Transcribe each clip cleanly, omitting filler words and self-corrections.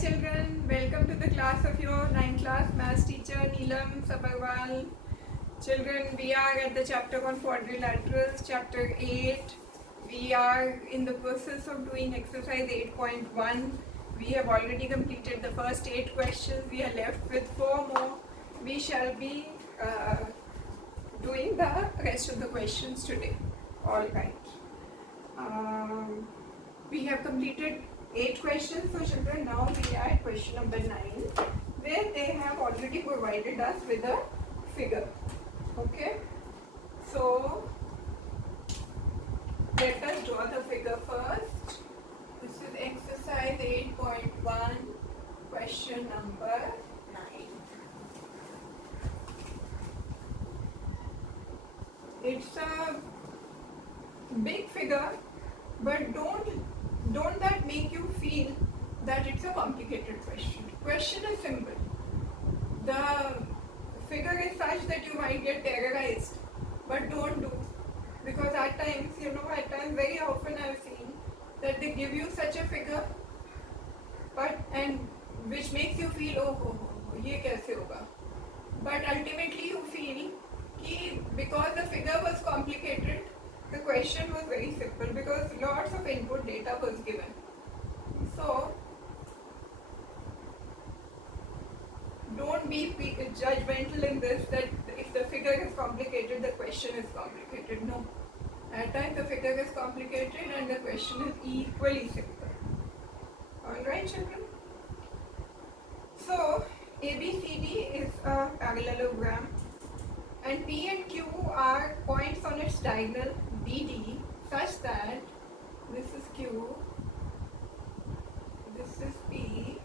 children, welcome to the class of your 9th class maths teacher Neelam Sabharwal. Children, we are at the chapter on quadrilaterals, chapter 8. We are in the process of doing exercise 8.1. We have already completed the first 8 questions. We are left with 4 more. We shall be doing the rest of the questions today. Alright. We have completed 8 questions, so children, now we are at question number 9, where they have already provided us with a figure. Okay, so let us draw the figure first. This is exercise 8.1, question number 9. It's a big figure, but don't that make you feel that it's a complicated question. Question is simple. The figure is such that you might get terrorized, but don't do, because at times, very often I've seen that they give you such a figure, and which makes you feel, oh, ye kaise hoga? But ultimately you feel कि because the figure was complicated, the question was very simple because lots of input data was given. So don't be judgmental in this, that if the figure is complicated, the question is complicated. No. At times the figure is complicated and the question is equally simple. Alright, children? So ABCD is a parallelogram, and P and Q are points on its diagonal BD such that this is Q, this is P,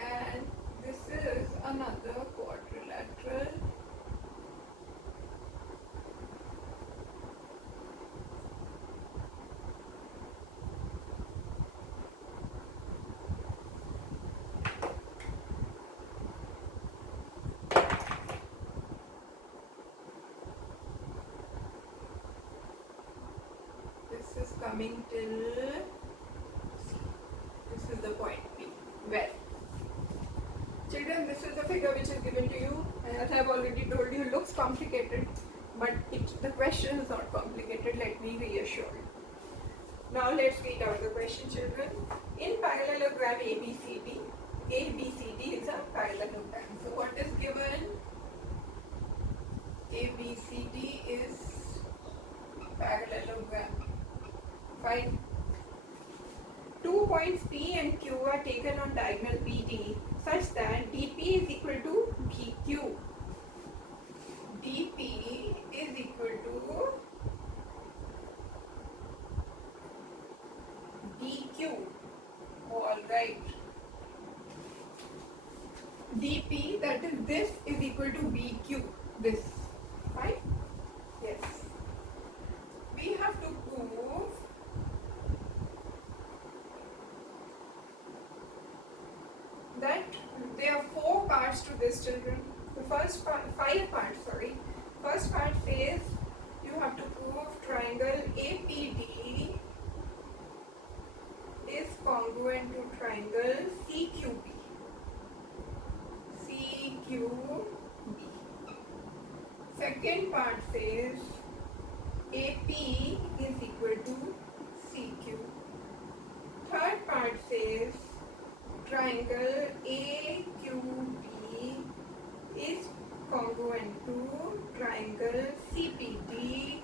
and this is another quadrilateral. This is coming till C. This is the point P. Well, children, this is the figure which is given to you, and as I have already told you, it looks complicated, but the question is not complicated. Let me reassure you. Now let's read out the question, children. In parallelogram ABCD is a parallelogram. So what is given? ABCD is parallelogram. Fine. 2 points P and Q are taken on diagonal BD such that DP is equal to PQ. DP is equal to DQ. Alright. DP, that is this, is equal to BQ. This. Fine? Yes. We have to prove that there are 4 parts to this, children. The first part, 5 parts, sorry. First part says you have to prove triangle APD is congruent to triangle CQB. CQB. Second part says AP is equal to CQ. Third part says triangle AQB is congruent to triangle CPD.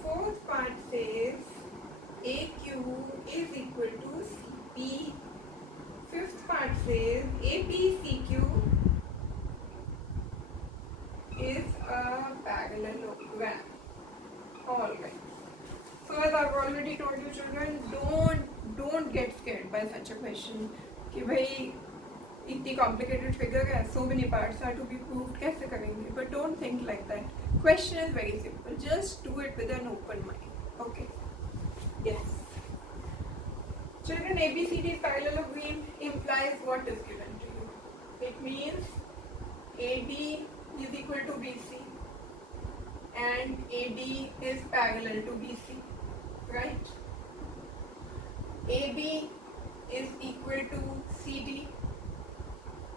Fourth part says AQ is equal to CP. Fifth part says APCQ is a parallelogram. Alright. So as I've already told you, children, don't get scared by such a question कि भाई इतनी complicated figure है, so many parts are to be proved, कैसे करेंगे? But don't think like that. Question is very simple. Just do it with an open mind. Okay? Yes. Children, ABCD parallelogram implies what is given to you. It means AD is equal to BC and AD is parallel to BC, right? AB is equal to CD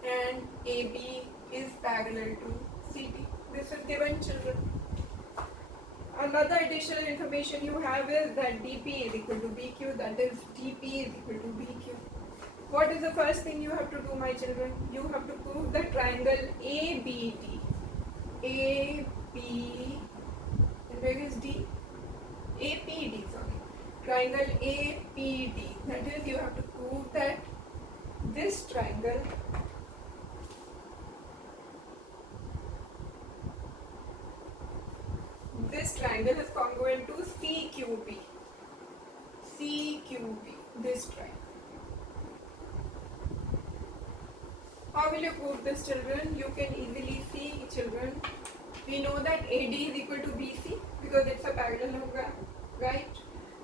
and AB is parallel to CD. This is given, children. Another additional information you have is that DP is equal to BQ, that is DP is equal to BQ. What is the first thing you have to do, my children? You have to prove the triangle ABD. AB, and where is D? APD, sorry. Triangle APD. That is, you have to prove that this triangle is congruent to CQB. CQB, this triangle. How will you prove this, children? You can easily see, children. We know that AD is equal to BC because it's a parallelogram, right?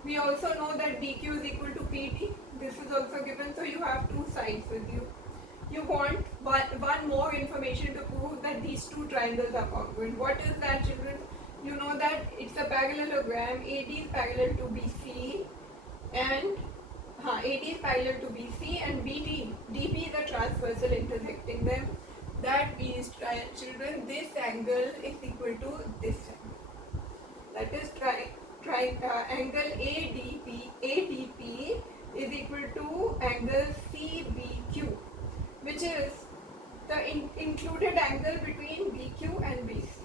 We also know that DQ is equal to PT. This is also given, so you have two sides with you. You want one more information to prove that these two triangles are congruent. What is that, children? You know that it's a parallelogram. AD is parallel to BC and AD is parallel to BC and DP is a transversal intersecting them. That means, children, this angle is equal to this angle. That is angle ADP is equal to angle CBQ, which is the included angle between BQ and BC.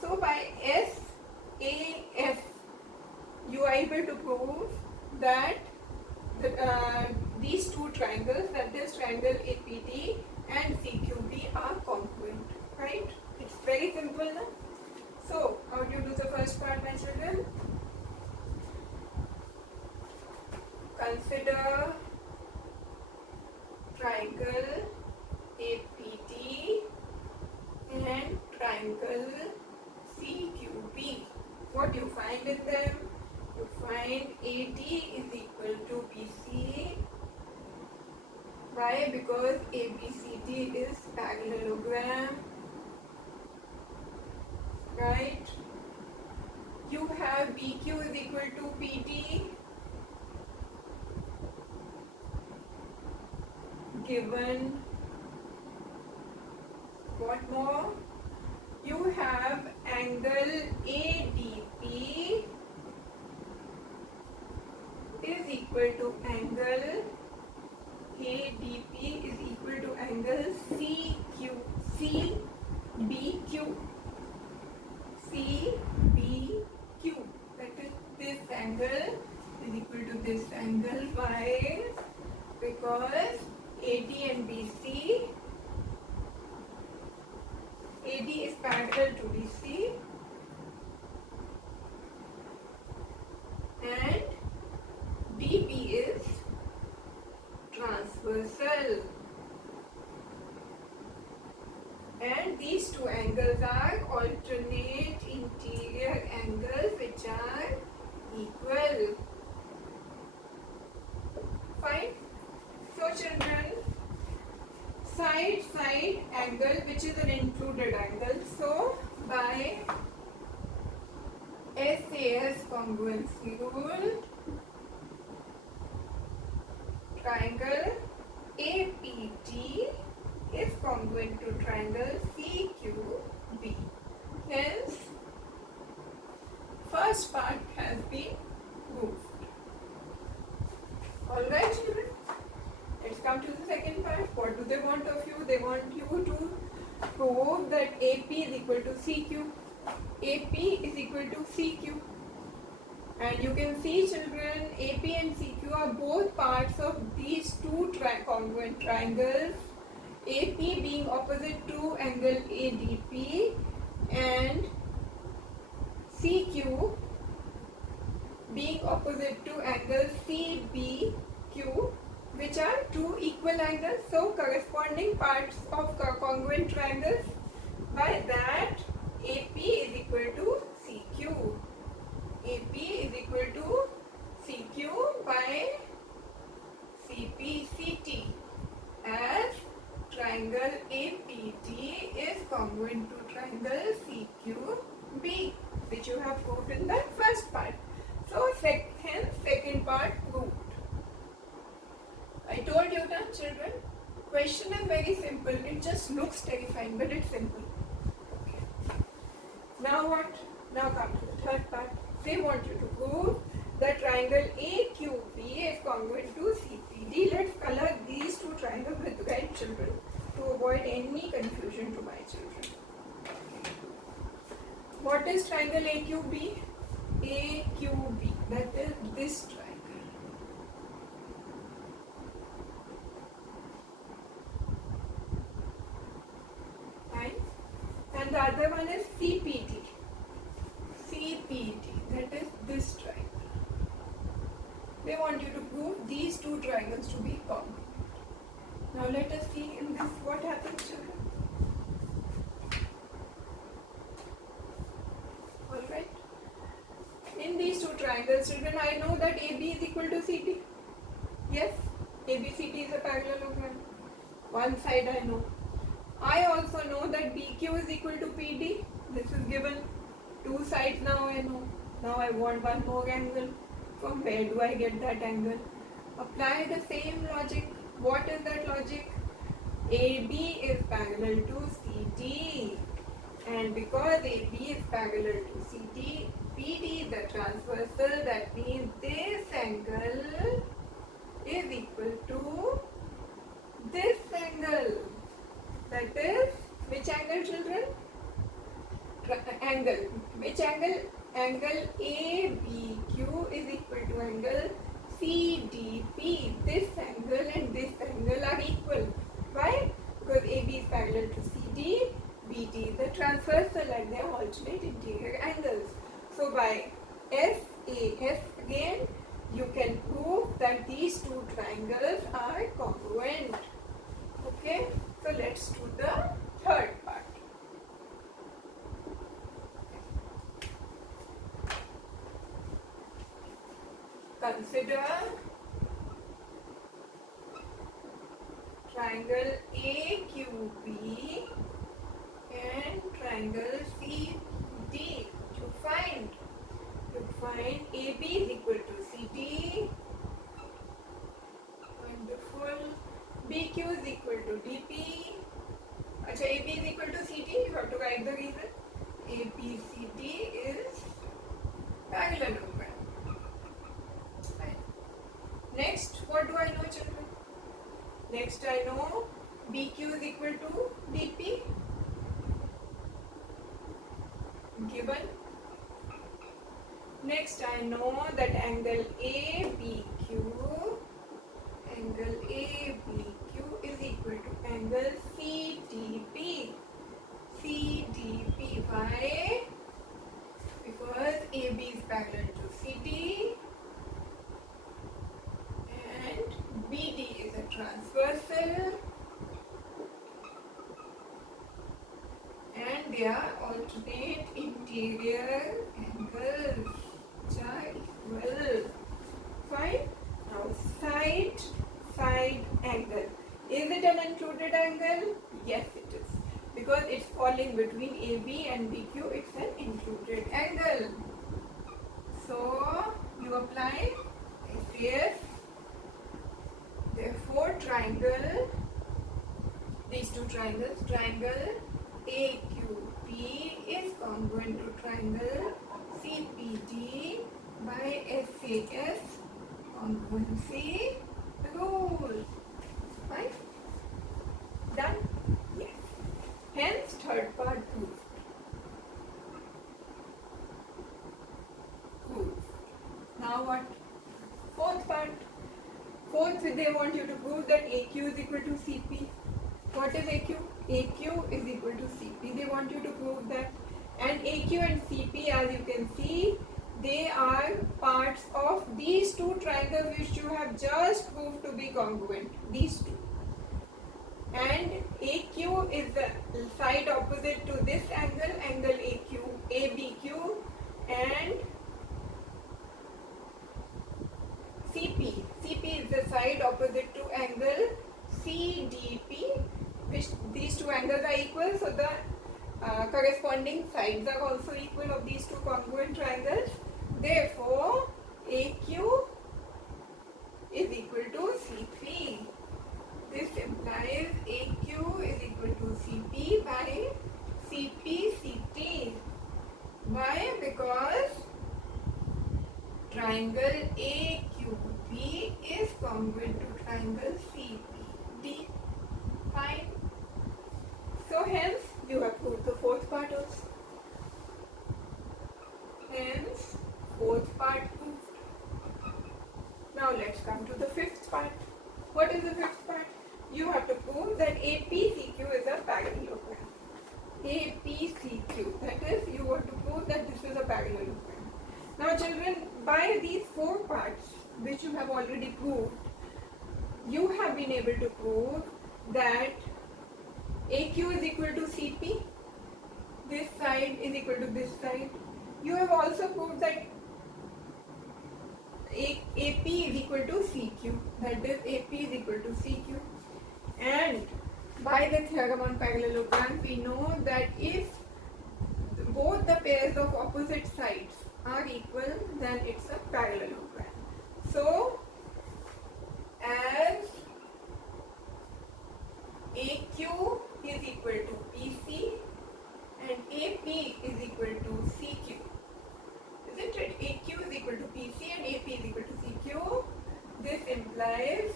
So by SAS, you are able to prove that these two triangles, that this triangle APD and CQB are congruent, right? It's very simple now. So, how do you do the first part, my children? Consider triangle APD and triangle CQB. What do you find in them? You find AD is equal to BC. Why? Because ABCD is parallelogram, right? You have BQ is equal to PT, given. What more? You have angle ADP is equal to angle ADP is equal to angle CBQ. That is, this angle is equal to this angle. Why? Because AD and BC, AD is parallel to BC and DP is transversal, and these two angles are alternate interior angles which are equal. Fine. So children, side angle which is an included angle. So by SAS congruency rule, triangle APT is congruent to triangle CQB. Hence, first part has been proved. Alright children, let's come to the second part. What do they want of you? They want you to prove that AP is equal to CQ. AP is equal to CQ. And you can see, children, AP and CQ are both parts of these two congruent triangles. AP being opposite to angle ADP and CQ being opposite to angle CBQ, which are two equal angles, so corresponding parts of congruent triangles. By that, AP is equal to CQ. AP is equal to CQ by CPCT, as triangle APT is congruent to triangle CQB, which you have proved in the first part. So hence second part proved. children? Question is very simple. It just looks terrifying, but it's simple. Okay. Now what? Now come to the third part. They want you to prove the triangle AQB is congruent to CPD. Let's color these two triangles with red, children, to avoid any confusion to my children. What is triangle AQB? AQB, that is this triangle. Fine. And the other one is CPD. CPD, that is this triangle. They want you to prove these two triangles to be congruent. Now let us see in this what happens, children. Alright. In these two triangles, children, I know that AB is equal to CD. Yes, ABCD is a parallelogram. One side I know. I also know that BQ is equal to PD. This is given. Two sides now I know. Now I want one more angle. From where do I get that angle? Apply the same logic. What is that logic? AB is parallel to CD. And because AB is parallel to CD, PD is the transversal. That means this angle is equal to this angle. That is which angle, children? Angle. Which angle? Angle ABQ is equal to angle CDP. This angle and this angle are equal. Why? Because AB is parallel to CD, BD is the transversal, and they are alternate interior angles. So by SAS again, you can prove that these two triangles are congruent. Okay, so let's do the third part. Consider triangle AQB and triangle CD. To find AB is equal to CD. Wonderful. BQ is equal to DP. Acha, AB is equal to CD. You have to write the reason. ABCD is parallelogram. Next, what do I know, children? Next, I know BQ is equal to DP. Given. Next, I know that angle ABQ is equal to angle CDP. CDP. Why? Because AB is parallel to CD. BD is a transversal and they are alternate interior angles which are equal. Fine. Now side angle. Is it an included angle? Yes, it is. Because it's falling between AB and BQ, it's an included angle. So you apply SAS. Therefore, these two triangles, triangle AQP is congruent to triangle CPD by SAS congruency rule. Right? Done? Yes. Hence, third part proved. Now what? Fourth part. Fourth, they want you to prove that AQ is equal to CP. What is AQ? AQ is equal to CP. They want you to prove that. And AQ and CP, as you can see, they are parts of these two triangles which you have just proved to be congruent. These two. And AQ is the side opposite to this angle, angle ABQ, and CP. CP is the side opposite to angle CDP, which these two angles are equal, so the corresponding sides are also equal of these two congruent triangles. Therefore, AQ is equal to CP. This implies AQ is equal to CP by CPCT. Why? Because triangle AQP is congruent to triangle CPD. Fine. So hence you have proved the fourth part also. Hence fourth part proved. Now let's come to the fifth part. What is the fifth part? You have to prove that APCQ is a parallelogram. APCQ, that is, you want to prove that this is a parallelogram. Now children, by these four parts which you have already proved, you have been able to prove that AQ is equal to CP, this side is equal to this side. You have also proved that AP is equal to CQ, that is AP is equal to CQ. And by the theorem on parallelogram, we know that if both the pairs of opposite sides are equal, then it's a parallelogram. So, as AQ is equal to PC and AP is equal to CQ, isn't it? AQ is equal to PC and AP is equal to CQ. This implies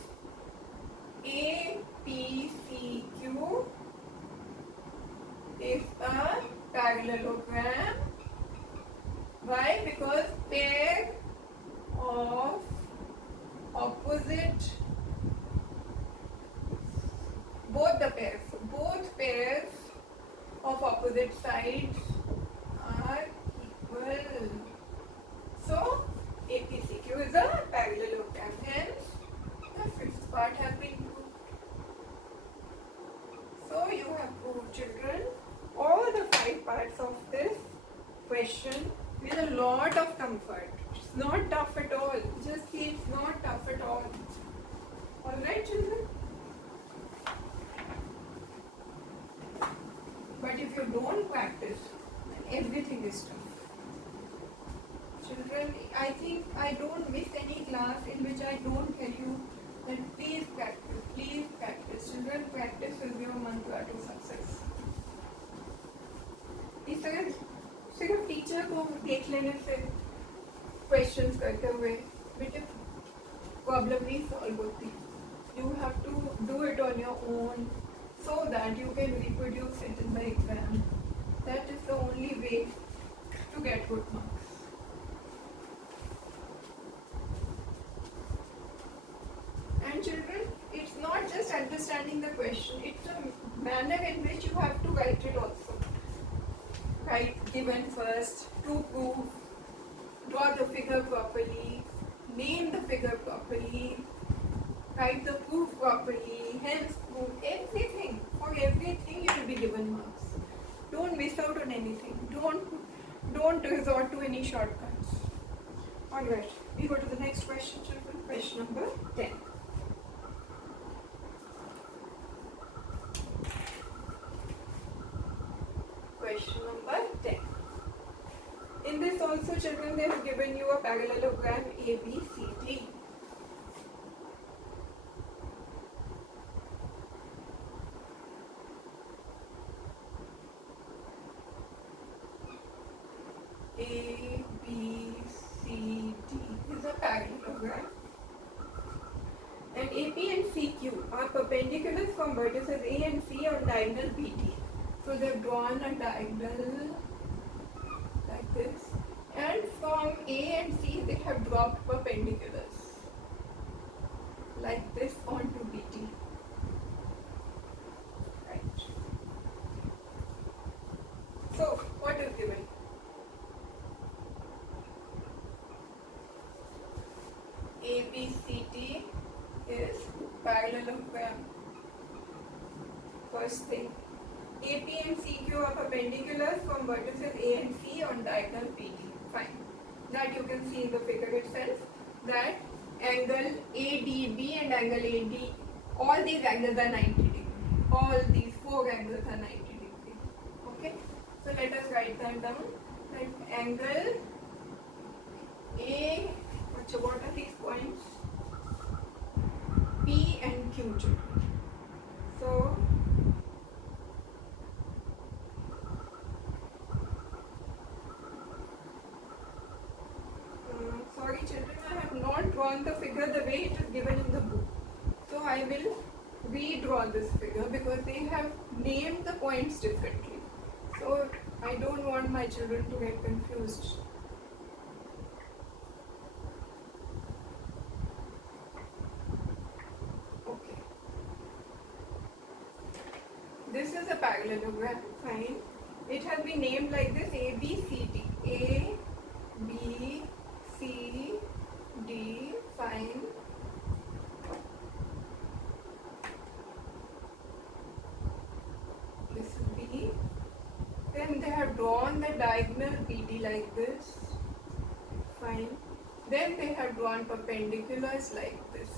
APCQ is a parallelogram. Why? Because pair of opposite, both pairs of opposite sides are equal. So APCQ is a parallelogram. Hence, the fifth part has been proved. So you have proved, children, all the 5 parts of this question with a lot of comfort. It's not tough at all. Just see, it's not tough at all. Alright, children? But if you don't practice, then everything is tough. Children, I think I don't miss any class in which I don't tell you that please practice, please practice. Children, practice is your mantra to success. इसे सिर्फ teacher को देख लेने से questions करते हुए बेटे problem नहीं सॉल्व होती. You have to do it on your own so that you can reproduce it in the exam. That is the only way to get good marks. And children, it's not just understanding the question, it's a manner in which you have to write it also. Write given first, to prove, draw the figure properly, name the figure properly, write the proof properly, hence prove everything. For everything you will be given marks. Don't miss out on anything. Don't resort to any shortcuts. Alright, we go to the next question, children. Question number 10. Question number 10. In this also, children, they have given you a parallelogram ABCD. A, B, C, D is a parallelogram. And AP and CQ are perpendicular from vertices A and C on diagonal BD. So they have drawn a diagonal like this, and from A and C they have dropped perpendiculars like this onto BD. Right. So what is given? ABCD is parallelogram. First thing, AP and CQ are perpendicular from vertices A and C on diagonal BD. Fine. That you can see in the figure itself. That angle ADB and angle AD, all these angles are 90 degree. All these 4 angles are 90 degree. Okay. So let us write that down. That angle A. What are these points? P and Q. way it is given in the book. So I will redraw this figure because they have named the points differently. So I don't want my children to get confused. Okay. This is a parallelogram, fine. It has been named like this: A, B, C, D. A, B, C, D, fine. This is B. Then they have drawn the diagonal BD like this, fine. Then they have drawn perpendiculars like this.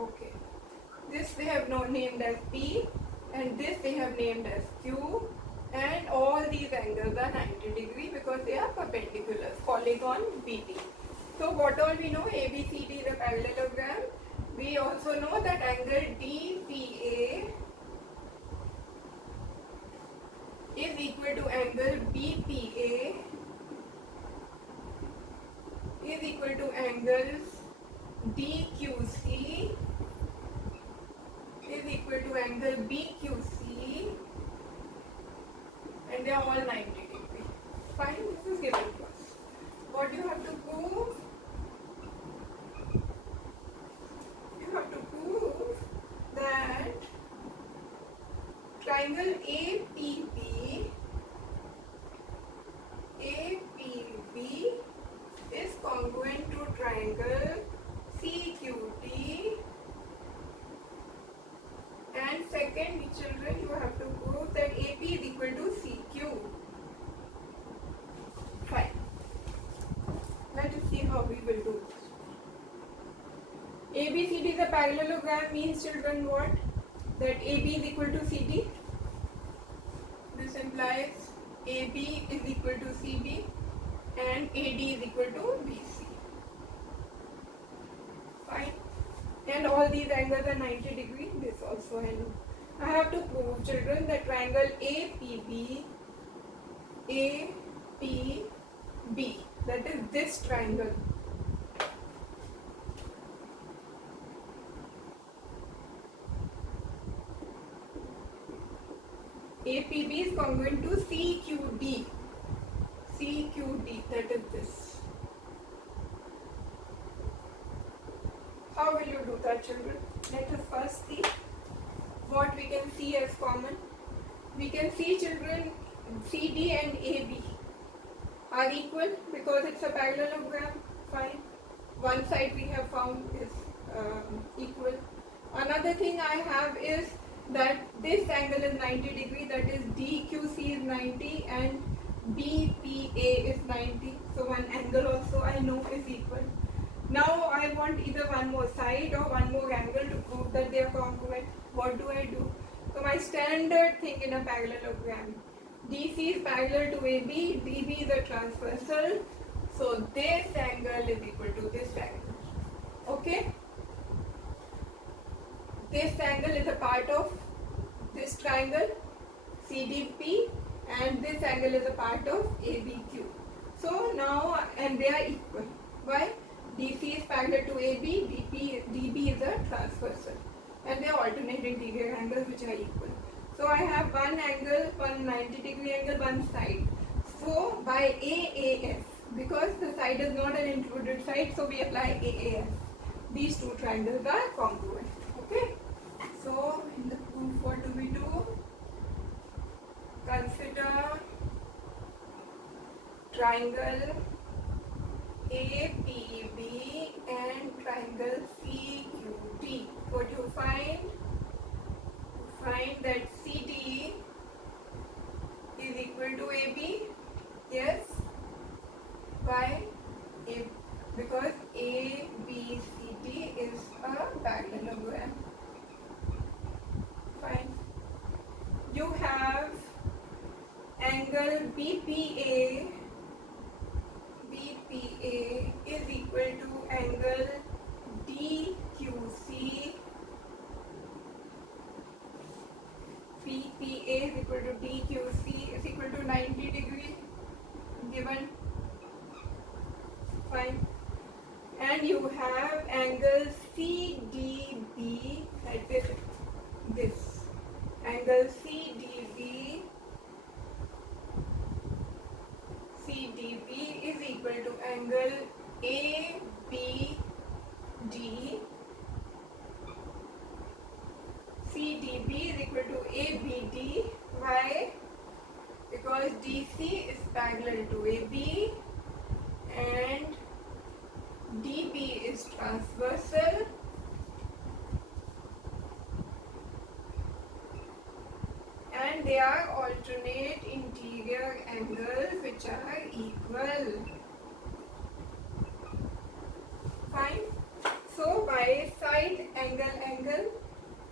Okay. This they have now named as P, and this they have named as Q, and all these angles are 90 degree because they are perpendiculars, polygon BD. So what all we know? ABCD is a parallelogram. We also know that angle DPA is equal to angle BPA is equal to angles DQC is equal to angle BQC, and they are all 90 degree. Fine, this is given to us. What you have to prove? You have to prove that triangle APB is congruent to triangle CQD, and second, children, you have to prove that AP is equal to CQ. Fine. Let us see how we will do this. ABCD is a parallelogram means, children, what? That AB is equal to CD. This implies AB is equal to CD and AD is equal to BC. Fine. And all these angles are 90 degree. This also I know. I have to prove, children, that triangle APB, that is this triangle, APB is congruent to CQD. CQD, that is this. How will you do that, children? Let us first see what we can see as common. We can see, children, CD and AB are equal because it's a parallelogram. Fine. One side we have found is equal. Another thing I have is that this angle is 90 degree, that is DQC is 90 and BPA is 90. So one angle also I know is equal. Now I want either one more side or one more angle to prove that they are congruent. What do I do? So my standard thing in a parallelogram, DC is parallel to AB, DB is a transversal. So this angle is equal to this angle. Okay? This angle is a part of this triangle CDP, and this angle is a part of ABQ. So now, and they are equal. Why? DC is parallel to AB, DB is a transversal, and they are alternate interior angles which are equal. So I have one angle, one 90 degree angle, one side. So by AAF, because the side is not an included side, so we apply AAF. These two triangles are congruent. Okay. So in the proof, what do we do? Consider triangle APB and triangle CQD. What do you find? You find that CD is equal to AB. Yes. Why? Because ABCD is a parallelogram. Fine. You have angle BPA is equal to angle DQC and you have angle CDB like this. Angle CDB is equal to angle ABD. CDB is equal to ABD. Why? Because DC is parallel to AB and DB is transversal and they are alternate interior angles which are equal. Fine. So by side angle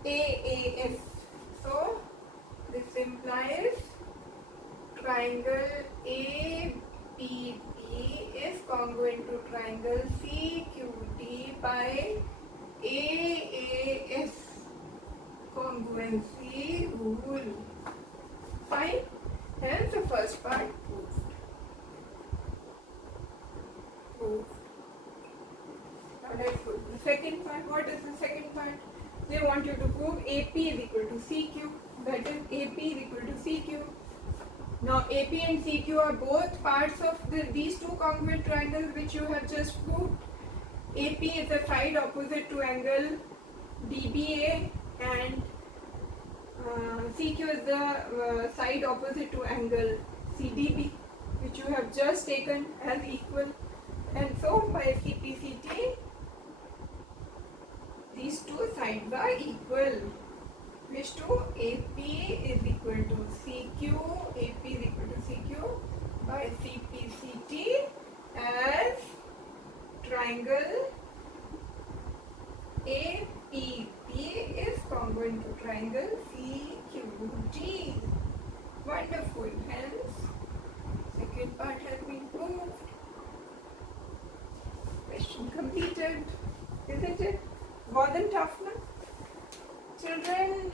AAS. So this implies triangle ABB is congruent to triangle CQD by AAS congruency rule. Fine. Hence the first part proved. Now let's go to the second part. What is the second part? They want you to prove AP is equal to CQ. That is AP is equal to CQ. Now AP and CQ are both parts of these two congruent triangles which you have just proved. AP is the side opposite to angle DBA and CQ is the side opposite to angle CDB which you have just taken as equal. And so by CPCT these two sides are equal. Which two? AP is equal to CQ, AP is equal to CQ by CPCT as triangle APP is congruent to triangle CQD. Wonderful. Hence, second part has been proved. Question completed. Isn't it? Wasn't tough, no? Children,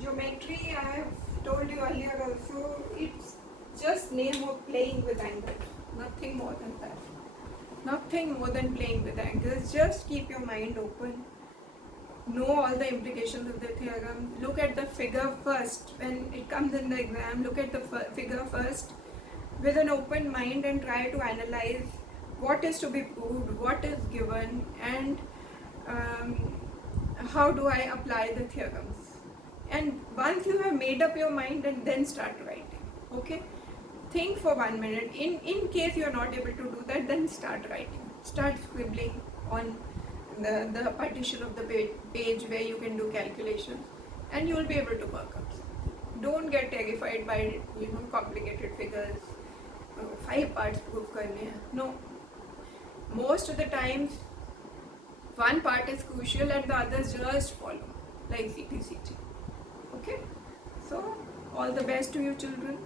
geometry, I have told you earlier also, it's just name of playing with angles. Nothing more than that. Nothing more than playing with angles. Just keep your mind open. Know all the implications of the theorem. Look at the figure first. When it comes in the exam, look at the figure first with an open mind and try to analyze what is to be proved, what is given, and how do I apply the theorems. And once you have made up your mind, and then start writing. Okay? Think for 1 minute. In case you are not able to do that, then start writing. Start scribbling on the partition of the page where you can do calculations, and you will be able to work out. Don't get terrified by complicated figures. 5 parts prove karne hai. No. Most of the times, one part is crucial and the others just follow, like CPCT. Okay? So, all the best to you children.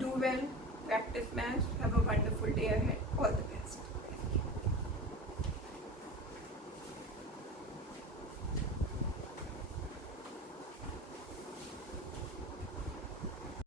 Do well, practice maths, have a wonderful day ahead.